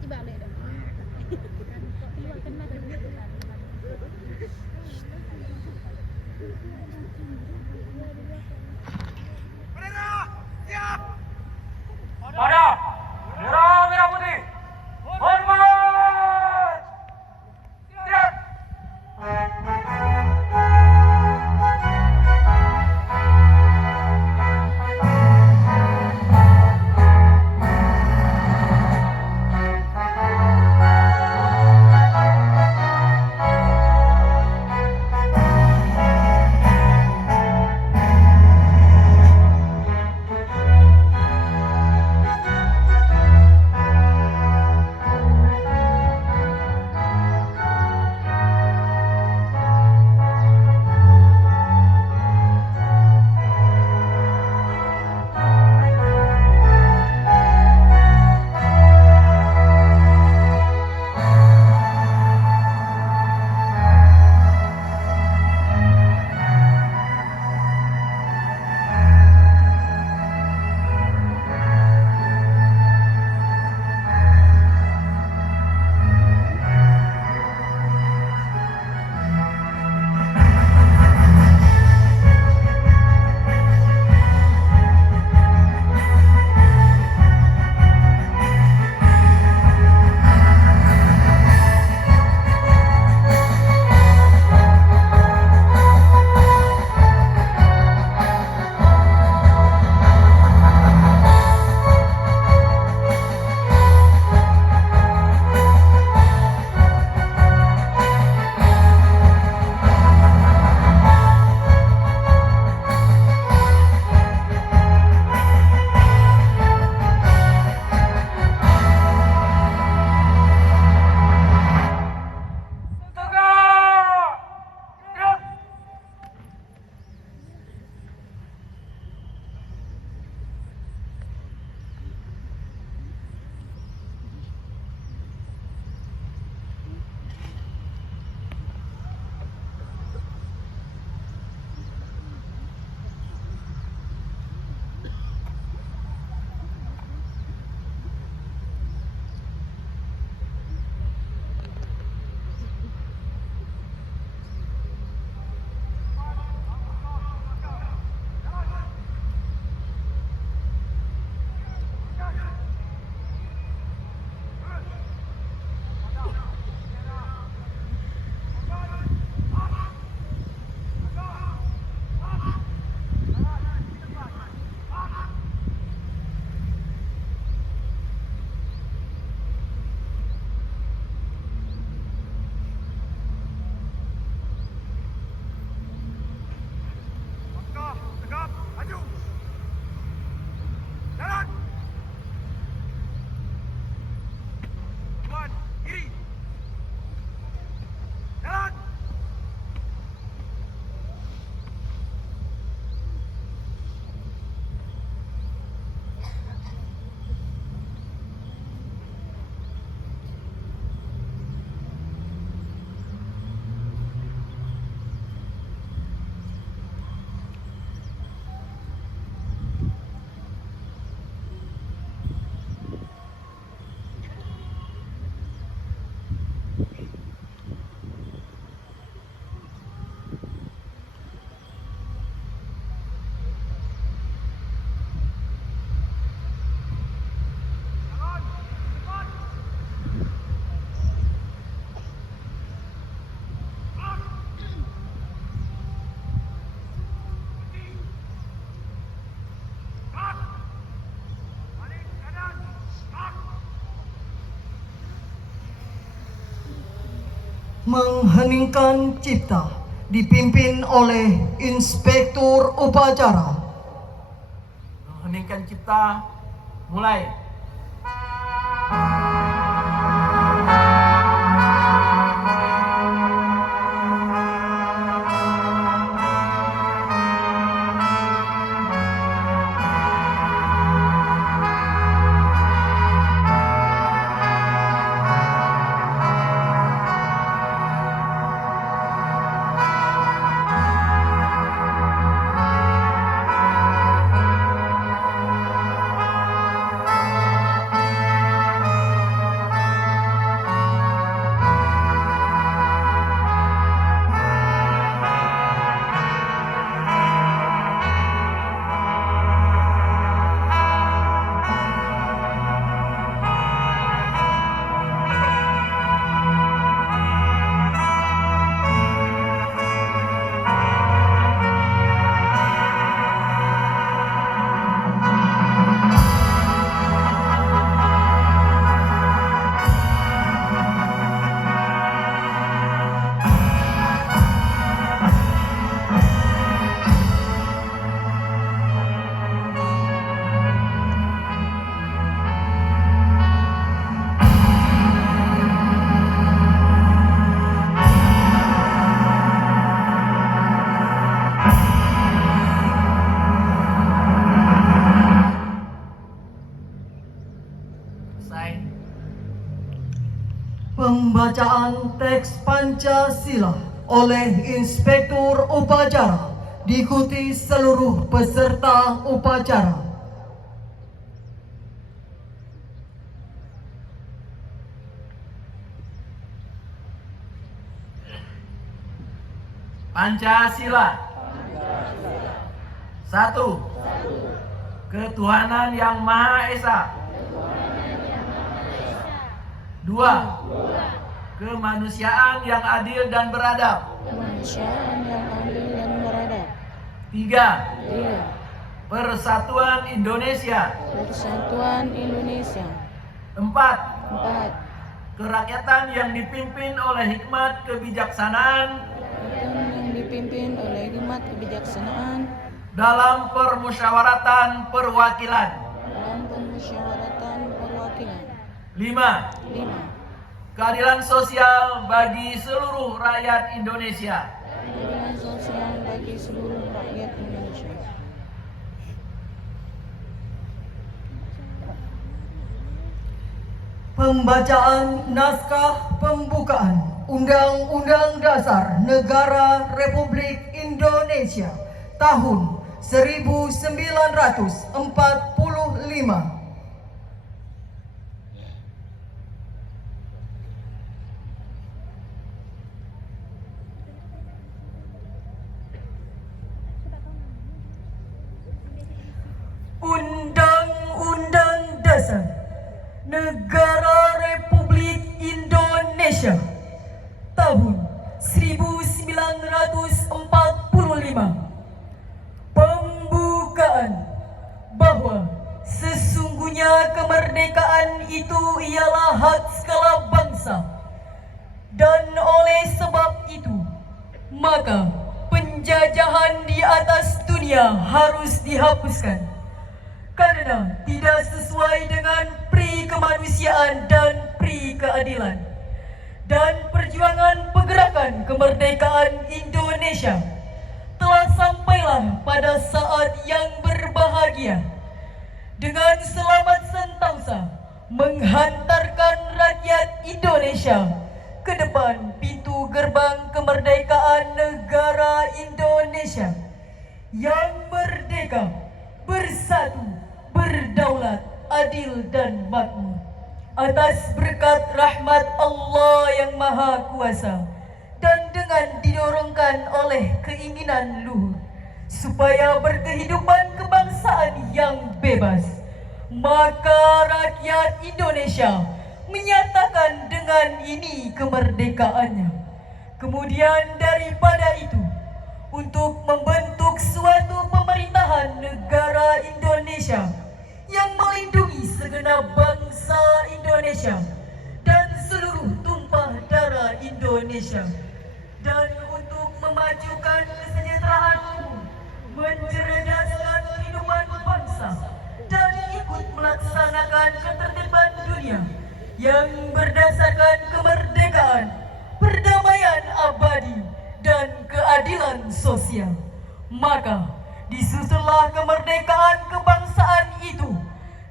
dibalik dah. Kan kok keluar kena duit tu kan. Pada Merah Merah Putih hormat. Siap. Mengheningkan cipta dipimpin oleh Inspektur Upacara. Mengheningkan cipta mulai. Sign. Pembacaan teks Pancasila oleh Inspektur Upacara diikuti seluruh peserta upacara. Pancasila. Satu. Ketuhanan yang Maha Esa. Dua. Kemanusiaan yang adil dan beradab. Kemanusiaan yang adil dan beradab. Tiga. Tiga. Persatuan Indonesia. Persatuan Indonesia. Empat. Empat. Kerakyatan yang dipimpin oleh hikmat kebijaksanaan Yang dipimpin oleh hikmat kebijaksanaan dalam permusyawaratan perwakilan. dalam pemusyawaratan perwakilan. Lima. Lima. Keadilan sosial bagi seluruh rakyat Indonesia. Keadilan sosial bagi seluruh rakyat Indonesia. Pembacaan naskah pembukaan Undang-Undang Dasar Negara Republik Indonesia tahun 1945. Undang-Undang Dasar Negara Republik Indonesia tahun 1945. Pembukaan bahwa sesungguhnya kemerdekaan itu ialah hak segala bangsa, dan oleh sebab itu maka penjajahan di atas dunia harus dihapuskan karena tidak sesuai dengan pri kemanusiaan dan pri keadilan. Dan perjuangan pergerakan kemerdekaan Indonesia telah sampailah pada saat yang berbahagia dengan selamat sentosa menghantarkan rakyat Indonesia ke depan pintu gerbang kemerdekaan negara Indonesia yang merdeka, bersatu, berdaulat, adil dan makmur atas berkat rahmat Allah yang Maha Kuasa dan dengan didorongkan oleh keinginan luhur supaya berkehidupan kebangsaan yang bebas, maka rakyat Indonesia menyatakan dengan ini kemerdekaannya. Kemudian daripada itu, untuk membentuk suatu pemerintahan negara Indonesia yang melindungi segenap bangsa Indonesia dan seluruh tumpah darah Indonesia, dan untuk memajukan kesejahteraan umum, mencerdaskan kehidupan bangsa, dan ikut melaksanakan ketertiban dunia yang berdasarkan kemerdekaan, perdamaian abadi, dan keadilan sosial. Maka disusunlah kemerdekaan kebangsaan itu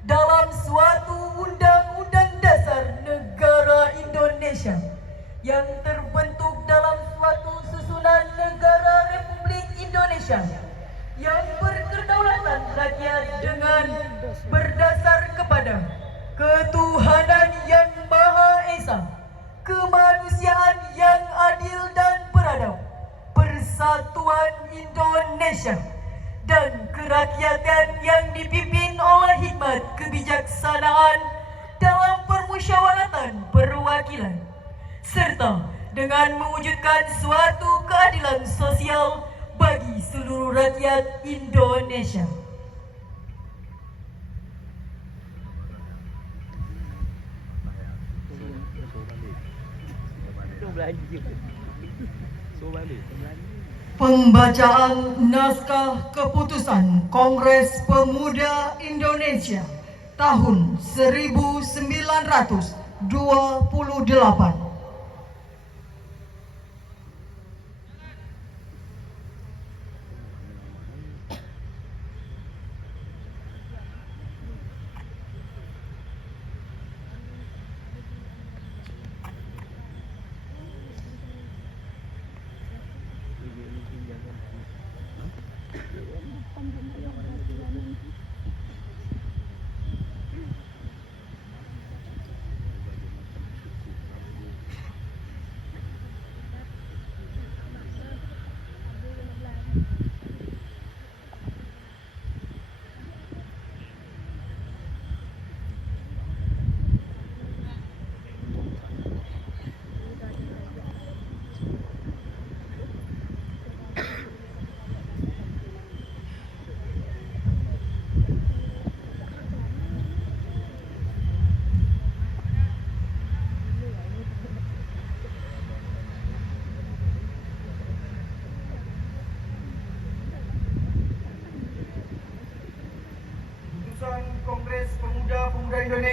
dalam suatu undang-undang dasar negara Indonesia yang terbentuk dalam suatu susunan negara Republik Indonesia yang berkedaulatan rakyat dengan berdasar kepada ketuhanan yang Maha Esa, kemanusiaan yang adil dan beradab, persatuan Indonesia, dan kerakyatan yang dipimpin oleh hikmat kebijaksanaan dalam permusyawaratan perwakilan, serta dengan mewujudkan suatu keadilan sosial bagi seluruh rakyat Indonesia. Pembacaan naskah keputusan Kongres Pemuda Indonesia tahun 1928.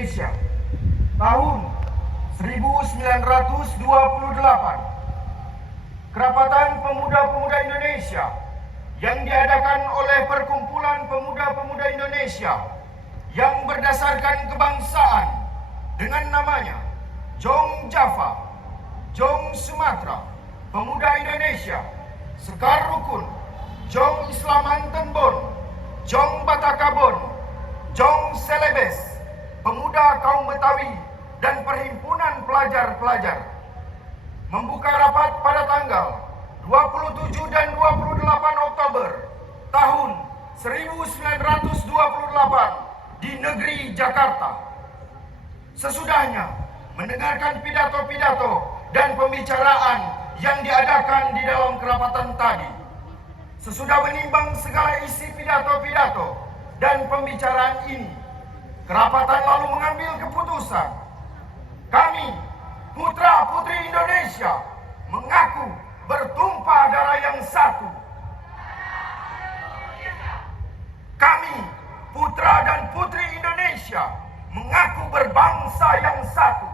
Indonesia tahun 1928. Kerapatan Pemuda-Pemuda Indonesia yang diadakan oleh Perkumpulan Pemuda-Pemuda Indonesia yang berdasarkan kebangsaan dengan namanya Jong Java, Jong Sumatera, Pemuda Indonesia, Sekar Rukun, Jong Islaman Tembon, Jong Batakabon, Jong Selebes, Pemuda Kaum Betawi, dan Perhimpunan Pelajar-Pelajar membuka rapat pada tanggal 27 dan 28 Oktober tahun 1928 di negeri Jakarta. Sesudahnya mendengarkan pidato-pidato dan pembicaraan yang diadakan di dalam kerapatan tadi, sesudah menimbang segala isi pidato-pidato dan pembicaraan ini, kerapatan lalu mengambil keputusan. Kami, putra-putri Indonesia, mengaku bertumpah darah yang satu. Kami, putra dan putri Indonesia, mengaku berbangsa yang satu.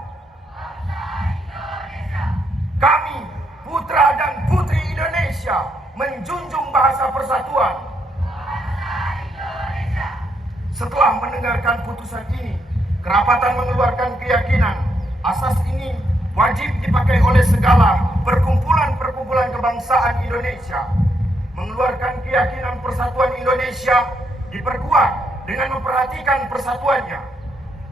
Kami, putra dan putri Indonesia, menjunjung bahasa persatuan. Setelah mendengarkan putusan ini, kerapatan mengeluarkan keyakinan asas ini wajib dipakai oleh segala perkumpulan-perkumpulan kebangsaan Indonesia. Mengeluarkan keyakinan persatuan Indonesia diperkuat dengan memperhatikan persatuannya,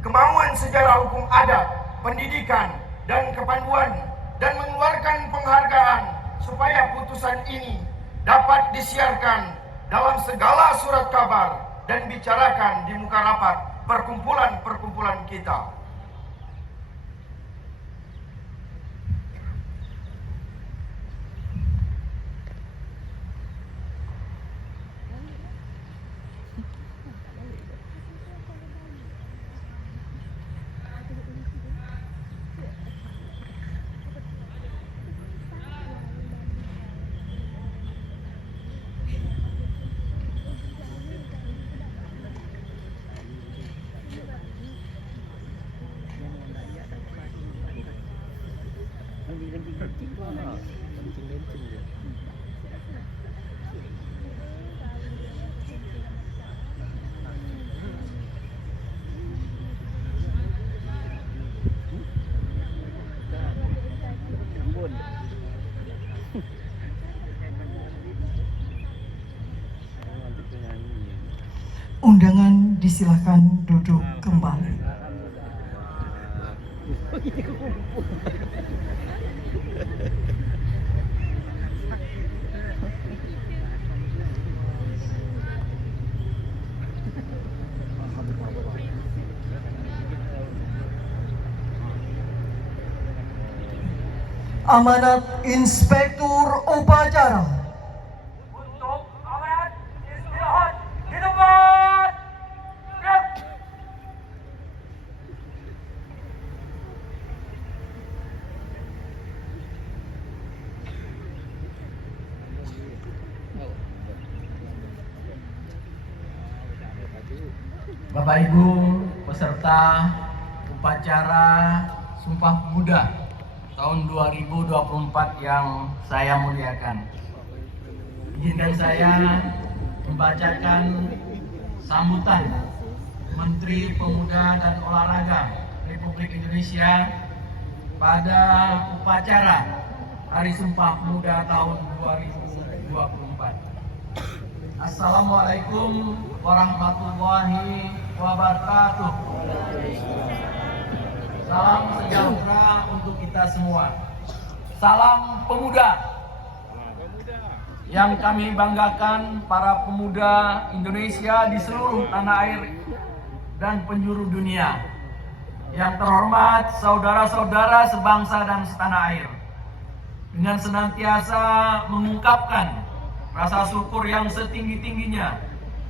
kemauan sejarah hukum adat, pendidikan, dan kepanduan, dan mengeluarkan penghargaan supaya putusan ini dapat disiarkan dalam segala surat kabar dan bicarakan di muka rapat perkumpulan-perkumpulan kita. Undangan disilakan duduk kembali. Amanat Inspektur Upacara. Untuk amanat istirahat di tempat. Bapak Ibu peserta upacara Sumpah Pemuda tahun 2024 yang saya muliakan. Izinkan saya membacakan sambutan Menteri Pemuda dan Olahraga Republik Indonesia pada upacara Hari Sumpah Pemuda tahun 2024. Assalamualaikum warahmatullahi wabarakatuh. Salam sejahtera untuk kita semua. Salam pemuda. Yang kami banggakan para pemuda Indonesia di seluruh tanah air dan penjuru dunia. Yang terhormat saudara-saudara sebangsa dan setanah air. Dengan senantiasa mengungkapkan rasa syukur yang setinggi-tingginya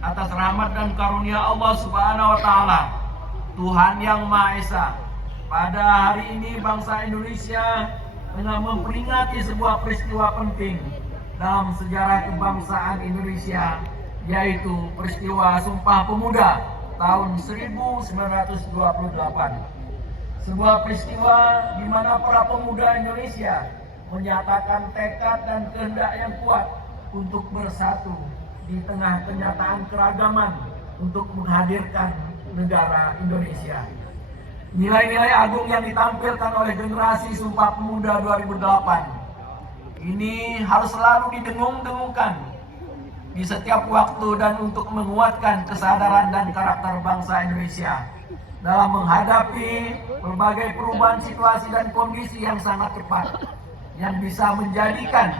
atas rahmat dan karunia Allah Subhanahu wa Ta'ala, Tuhan yang Maha Esa. Pada hari ini bangsa Indonesia tengah memperingati sebuah peristiwa penting dalam sejarah kebangsaan Indonesia, yaitu peristiwa Sumpah Pemuda tahun 1928. Sebuah peristiwa di mana para pemuda Indonesia menyatakan tekad dan kehendak yang kuat untuk bersatu di tengah kenyataan keragaman untuk menghadirkan negara Indonesia. Nilai-nilai agung yang ditampilkan oleh generasi Sumpah Pemuda 2008 ini harus selalu didengung-dengungkan di setiap waktu dan untuk menguatkan kesadaran dan karakter bangsa Indonesia dalam menghadapi berbagai perubahan situasi dan kondisi yang sangat cepat yang bisa menjadikan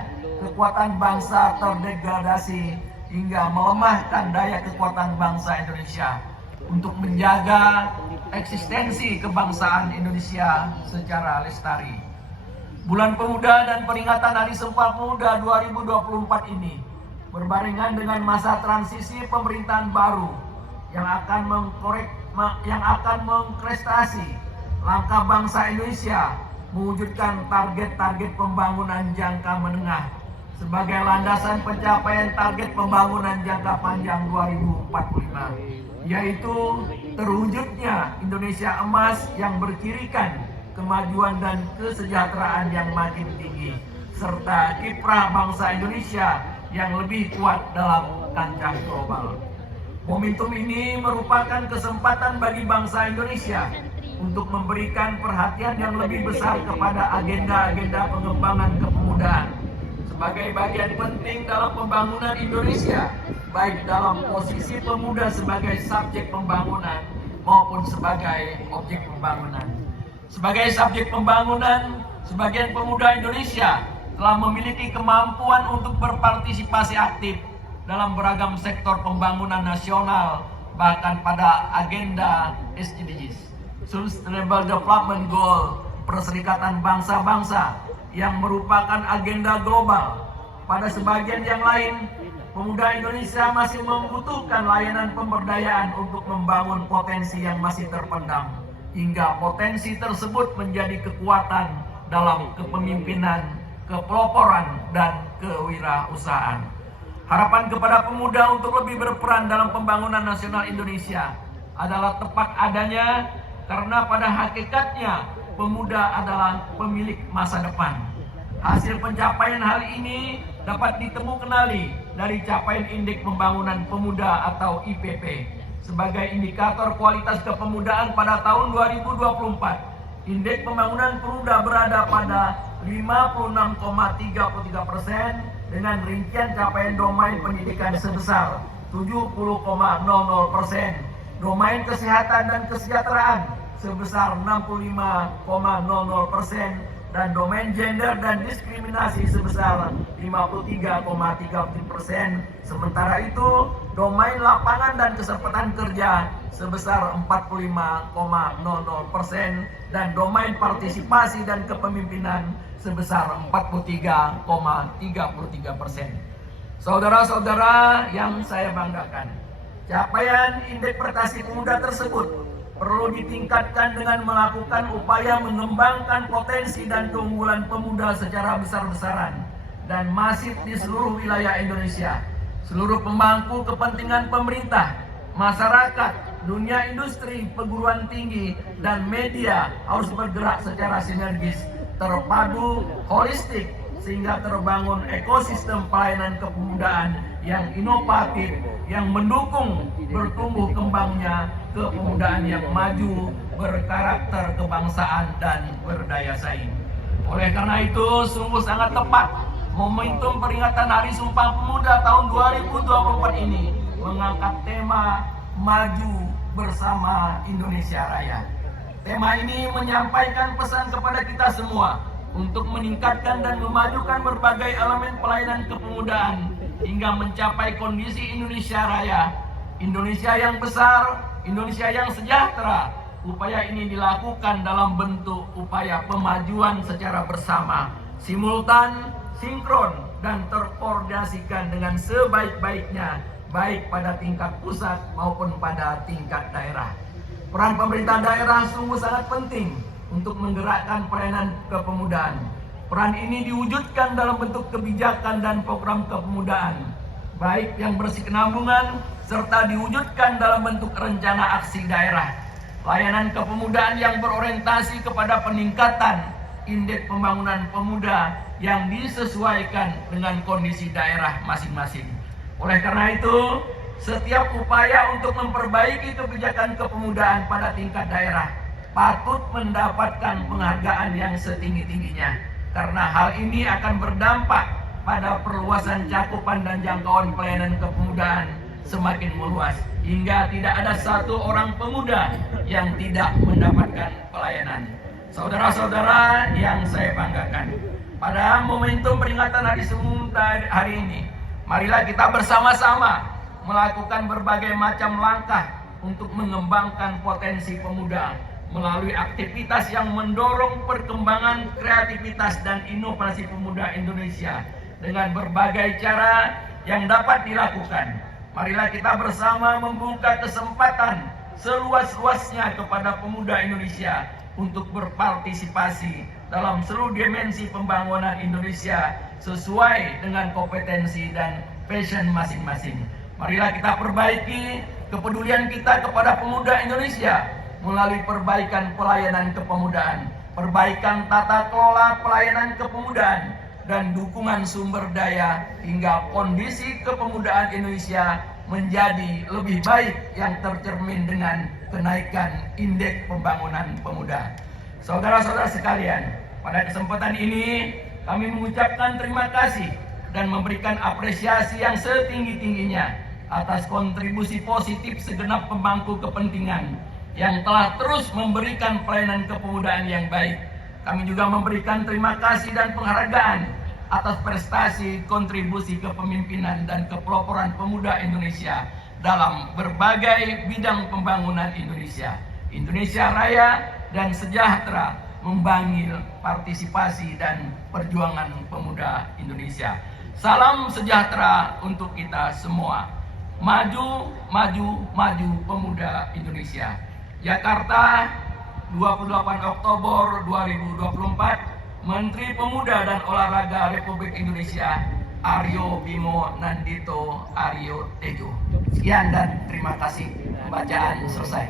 kekuatan bangsa terdegradasi hingga melemahkan daya kekuatan bangsa Indonesia untuk menjaga eksistensi kebangsaan Indonesia secara lestari. Bulan Pemuda dan peringatan Hari Sumpah Pemuda 2024 ini berbarengan dengan masa transisi pemerintahan baru yang akan mengkrestasi langkah bangsa Indonesia mewujudkan target-target pembangunan jangka menengah sebagai landasan pencapaian target pembangunan jangka panjang 2045, yaitu terwujudnya Indonesia emas yang berkirikan kemajuan dan kesejahteraan yang makin tinggi, serta kiprah bangsa Indonesia yang lebih kuat dalam kancah global. Momentum ini merupakan kesempatan bagi bangsa Indonesia untuk memberikan perhatian yang lebih besar kepada agenda-agenda pengembangan kepemudaan sebagai bagian penting dalam pembangunan Indonesia, baik dalam posisi pemuda sebagai subjek pembangunan maupun sebagai objek pembangunan. Sebagai subjek pembangunan, sebagian pemuda Indonesia telah memiliki kemampuan untuk berpartisipasi aktif dalam beragam sektor pembangunan nasional, bahkan pada agenda SDGs, Sustainable Development Goal, Perserikatan Bangsa-Bangsa, yang merupakan agenda global. Pada sebagian yang lain, pemuda Indonesia masih membutuhkan layanan pemberdayaan untuk membangun potensi yang masih terpendam, hingga potensi tersebut menjadi kekuatan dalam kepemimpinan, kepeloporan, dan kewirausahaan. Harapan kepada pemuda untuk lebih berperan dalam pembangunan nasional Indonesia adalah tepat adanya karena pada hakikatnya pemuda adalah pemilik masa depan. Hasil pencapaian hal ini dapat dikenali dari capaian Indeks Pembangunan Pemuda atau IPP sebagai indikator kualitas kepemudaan pada tahun 2024. Indeks Pembangunan Pemuda berada pada 56,33% dengan rincian capaian domain pendidikan sebesar 70,00%, domain kesehatan dan kesejahteraan sebesar 65,00%, dan domain gender dan diskriminasi sebesar 53,30%. Sementara itu, domain lapangan dan kesempatan kerja sebesar 45,00% dan domain partisipasi dan kepemimpinan sebesar 43,33%. Saudara-saudara yang saya banggakan, capaian indeks prestasi pemuda tersebut perlu ditingkatkan dengan melakukan upaya mengembangkan potensi dan keunggulan pemuda secara besar-besaran dan masif di seluruh wilayah Indonesia. Seluruh pemangku kepentingan pemerintah, masyarakat, dunia industri, perguruan tinggi, dan media harus bergerak secara sinergis, terpadu, holistik, sehingga terbangun ekosistem pelayanan kepemudaan yang inovatif, yang mendukung bertumbuh kembangnya kepemudaan yang maju, berkarakter kebangsaan, dan berdaya saing. Oleh karena itu, sungguh sangat tepat momentum peringatan Hari Sumpah Pemuda tahun 2024 ini mengangkat tema Maju Bersama Indonesia Raya. Tema ini menyampaikan pesan kepada kita semua untuk meningkatkan dan memajukan berbagai elemen pelayanan kepemudaan hingga mencapai kondisi Indonesia Raya, Indonesia yang besar, Indonesia yang sejahtera. Upaya ini dilakukan dalam bentuk upaya pemajuan secara bersama, simultan, sinkron, dan terkoordinasikan dengan sebaik-baiknya, baik pada tingkat pusat maupun pada tingkat daerah. Peran pemerintah daerah sungguh sangat penting untuk menggerakkan pelayanan kepemudaan. Peran ini diwujudkan dalam bentuk kebijakan dan program kepemudaan, baik yang berkesinambungan serta diwujudkan dalam bentuk rencana aksi daerah. Layanan kepemudaan yang berorientasi kepada peningkatan indeks pembangunan pemuda yang disesuaikan dengan kondisi daerah masing-masing. Oleh karena itu, setiap upaya untuk memperbaiki kebijakan kepemudaan pada tingkat daerah patut mendapatkan penghargaan yang setinggi-tingginya, karena hal ini akan berdampak pada perluasan cakupan dan jangkauan pelayanan kepemudaan semakin meluas, hingga tidak ada satu orang pemuda yang tidak mendapatkan pelayanan. Saudara-saudara yang saya banggakan, pada momentum peringatan Hari Semu hari ini, marilah kita bersama-sama melakukan berbagai macam langkah untuk mengembangkan potensi pemuda melalui aktivitas yang mendorong perkembangan kreativitas dan inovasi pemuda Indonesia dengan berbagai cara yang dapat dilakukan. Marilah kita bersama membuka kesempatan seluas-luasnya kepada pemuda Indonesia untuk berpartisipasi dalam seluruh dimensi pembangunan Indonesia sesuai dengan kompetensi dan passion masing-masing. Marilah kita perbaiki kepedulian kita kepada pemuda Indonesia melalui perbaikan pelayanan kepemudaan, perbaikan tata kelola pelayanan kepemudaan, dan dukungan sumber daya hingga kondisi kepemudaan Indonesia menjadi lebih baik yang tercermin dengan kenaikan indeks pembangunan pemuda. Saudara-saudara sekalian, pada kesempatan ini kami mengucapkan terima kasih dan memberikan apresiasi yang setinggi-tingginya atas kontribusi positif segenap pemangku kepentingan yang telah terus memberikan pelayanan kepemudaan yang baik. Kami juga memberikan terima kasih dan penghargaan atas prestasi, kontribusi kepemimpinan dan kepeloporan pemuda Indonesia dalam berbagai bidang pembangunan Indonesia. Indonesia Raya dan Sejahtera membangun partisipasi dan perjuangan pemuda Indonesia. Salam sejahtera untuk kita semua. Maju, maju, maju pemuda Indonesia. Jakarta, 28 Oktober 2024, Menteri Pemuda dan Olahraga Republik Indonesia Aryo Bimo Nandito Aryo Tejo. Sekian dan terima kasih. Pembacaan selesai.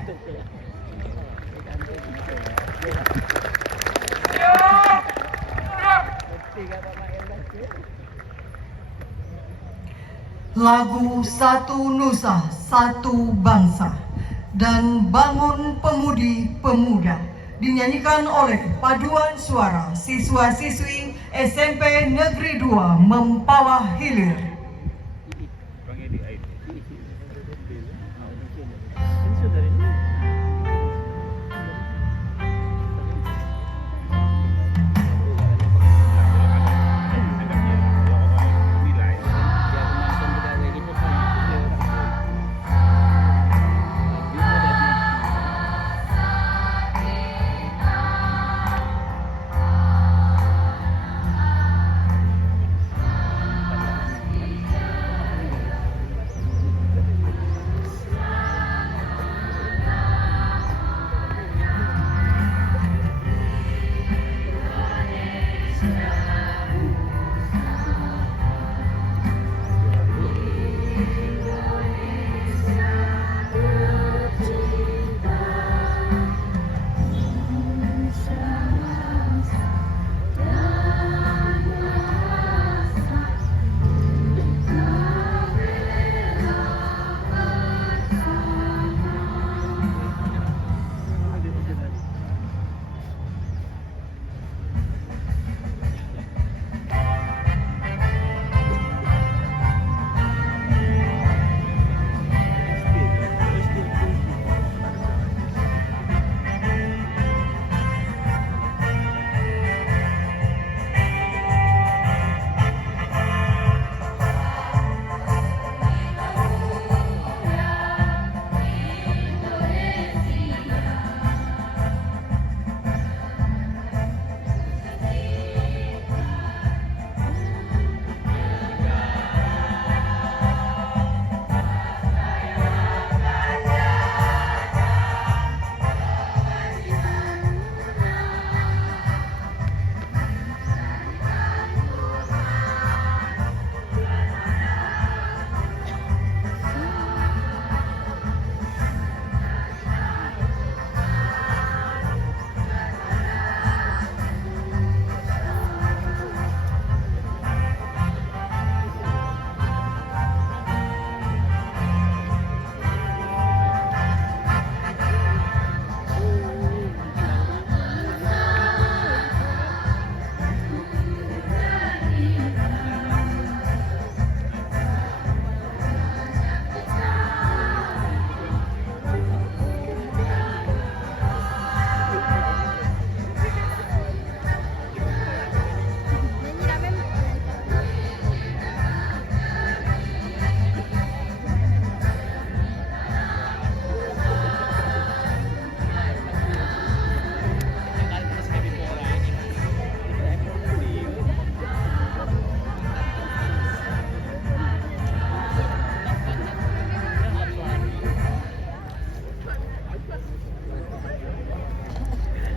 Lagu Satu Nusa, Satu Bangsa dan Bangun Pemudi Pemuda dinyanyikan oleh paduan suara siswa-siswi SMP Negeri 2 Mempawah Hilir.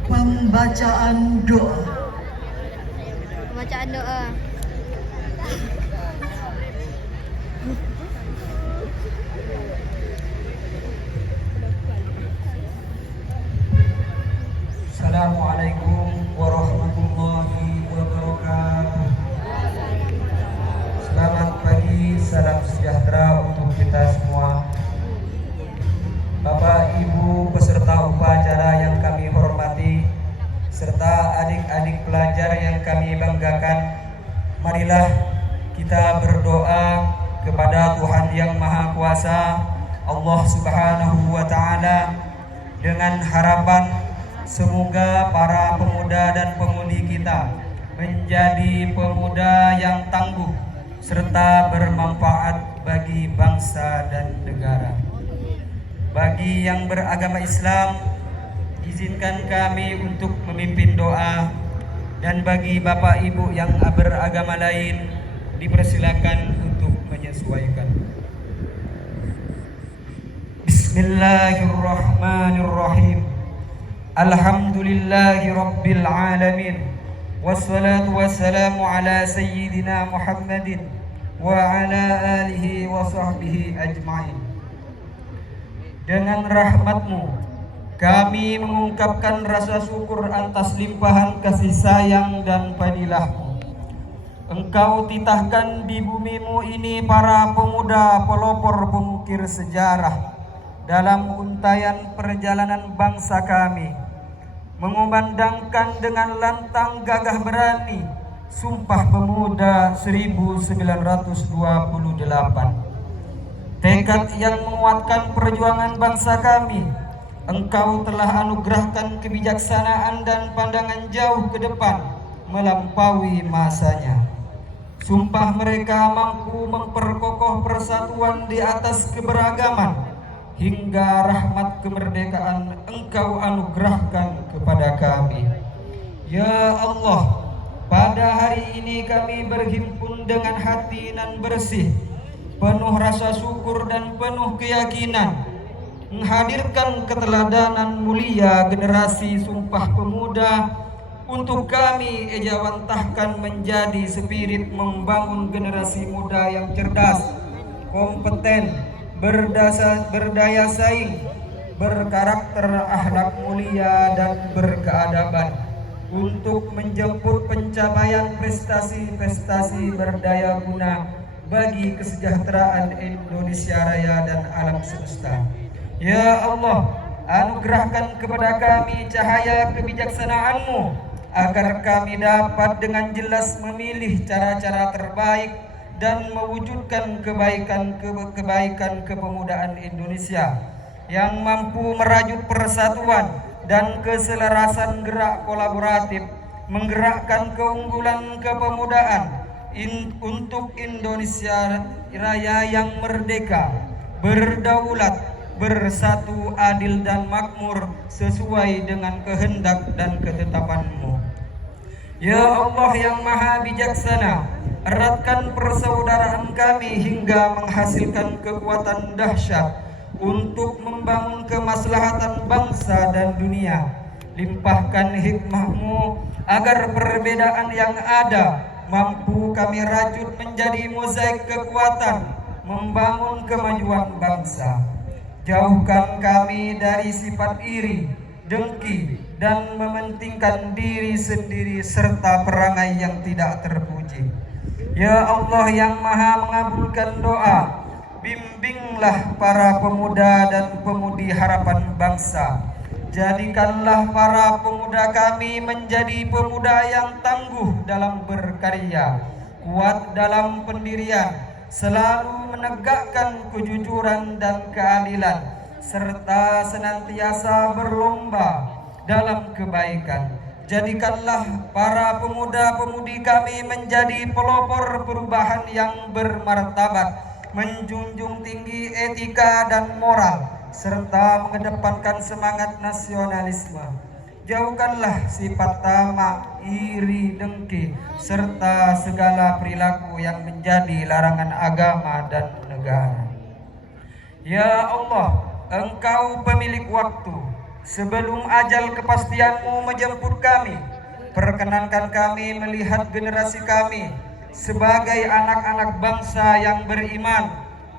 Pembacaan doa. Pembacaan doa. Assalamualaikum warahmatullahi wabarakatuh. Selamat pagi, salam sejahtera untuk kita semua. Bapak, Ibu, peserta upacara yang kami hormati, serta adik-adik pelajar yang kami banggakan, marilah kita berdoa kepada Tuhan Yang Maha Kuasa, Allah Subhanahu wa Ta'ala, dengan harapan semoga para pemuda dan pemudi kita menjadi pemuda yang tangguh serta bermanfaat bagi bangsa dan negara. Bagi yang beragama Islam, izinkan kami untuk memimpin doa, dan bagi Bapak Ibu yang beragama lain dipersilakan untuk menyesuaikan. Bismillahirrahmanirrahim. Alhamdulillahi Rabbil Alamin. Wassalatu wassalamu ala Sayyidina Muhammadin wa ala alihi wa sahbihi ajma'in. Dengan rahmat-Mu, kami mengungkapkan rasa syukur atas limpahan kasih sayang dan fadilah-Mu. Engkau titahkan di bumi-Mu ini para pemuda pelopor pengukir sejarah dalam untayan perjalanan bangsa kami, mengumandangkan dengan lantang gagah berani Sumpah Pemuda 1928. Tekad yang menguatkan perjuangan bangsa kami, Engkau telah anugerahkan kebijaksanaan dan pandangan jauh ke depan melampaui masanya. Sumpah mereka mampu memperkokoh persatuan di atas keberagaman, hingga rahmat kemerdekaan Engkau anugerahkan kepada kami. Ya Allah, pada hari ini kami berhimpun dengan hati nan bersih, penuh rasa syukur dan penuh keyakinan, menghadirkan keteladanan mulia generasi Sumpah Pemuda untuk kami ejawantahkan menjadi spirit membangun generasi muda yang cerdas, kompeten, berdaya saing, berkarakter akhlak mulia dan berkeadaban, untuk menjemput pencapaian prestasi-prestasi berdaya guna bagi kesejahteraan Indonesia Raya dan alam semesta. Ya Allah, anugerahkan kepada kami cahaya kebijaksanaan-Mu, agar kami dapat dengan jelas memilih cara-cara terbaik dan mewujudkan kebaikan kepemudaan Indonesia yang mampu merajut persatuan dan keselarasan gerak kolaboratif, menggerakkan keunggulan kepemudaan untuk Indonesia Raya yang merdeka, berdaulat, bersatu, adil dan makmur sesuai dengan kehendak dan ketetapan-Mu. Ya Allah yang Maha Bijaksana, eratkan persaudaraan kami hingga menghasilkan kekuatan dahsyat untuk membangun kemaslahatan bangsa dan dunia. Limpahkan hikmah-Mu agar perbedaan yang ada mampu kami rajut menjadi mozaik kekuatan membangun kemajuan bangsa. Jauhkan kami dari sifat iri, dengki, dan mementingkan diri sendiri serta perangai yang tidak terpuji. Ya Allah yang Maha mengabulkan doa, bimbinglah para pemuda dan pemudi harapan bangsa. Jadikanlah para pemuda kami menjadi pemuda yang tangguh dalam berkarya, kuat dalam pendirian, selalu menegakkan kejujuran dan keadilan, serta senantiasa berlomba dalam kebaikan. Jadikanlah para pemuda-pemudi kami menjadi pelopor perubahan yang bermartabat, menjunjung tinggi etika dan moral, serta mengedepankan semangat nasionalisme. Jauhkanlah sifat tamak, iri, dengki, serta segala perilaku yang menjadi larangan agama dan negara. Ya Allah, Engkau pemilik waktu, Sebelum ajal kepastian-Mu menjemput kami, perkenankan kami melihat generasi kami sebagai anak-anak bangsa yang beriman,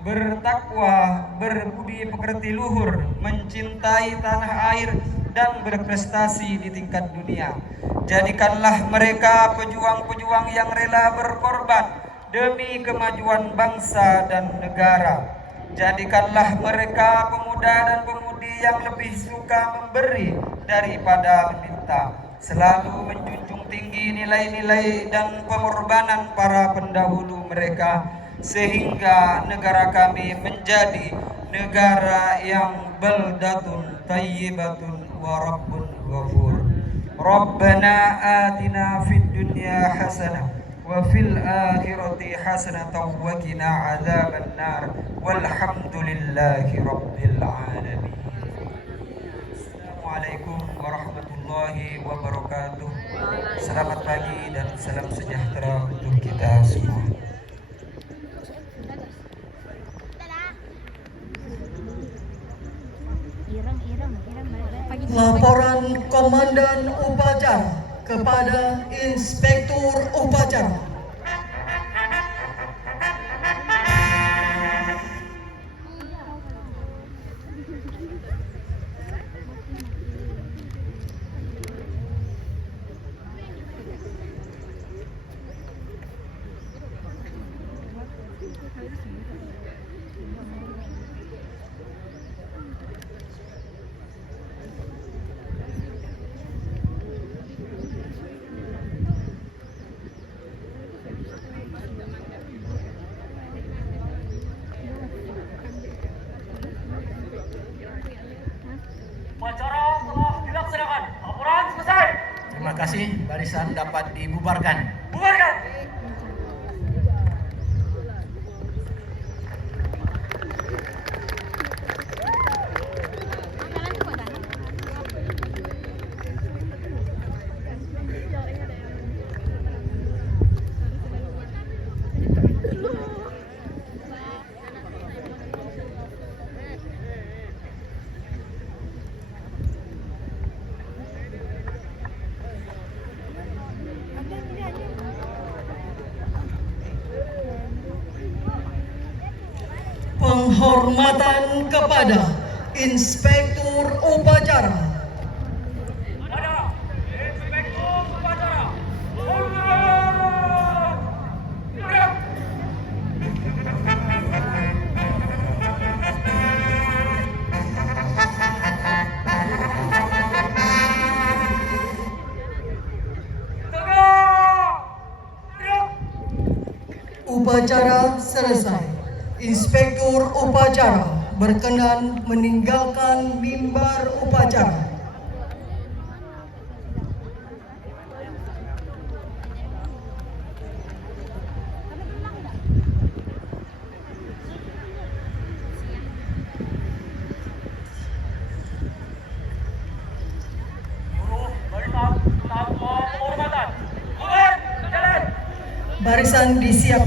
bertakwa, berbudi pekerti luhur, mencintai tanah air, dan berprestasi di tingkat dunia. Jadikanlah mereka pejuang-pejuang yang rela berkorban demi kemajuan bangsa dan negara. Jadikanlah mereka pemuda dan pemudi yang lebih suka memberi daripada meminta, selalu menjunjung tinggi nilai-nilai dan pengorbanan para pendahulu mereka, sehingga negara kami menjadi negara yang baldatun tayyibatun wa rabbun ghafur. Rabbana atina fid dunya hasanah wa fil akhirati hasanatan wa qina adzabannar walhamdulillahi rabbil alamin. Assalamualaikum warahmatullahi wabarakatuh. Selamat pagi dan salam sejahtera untuk kita semua. Laporan Komandan Upacara kepada Inspektur Upacara. Upacara telah dilaksanakan. Laporan selesai. Terima kasih. Barisan dapat dibubarkan. Bubarkan. Penghormatan kepada Inspektur Upacara. Ada Inspektur Upacara. Hormat. Gerak. Upacara selesai. Inspektur Upacara berkenan meninggalkan mimbar upacara. Barisan disiapkan.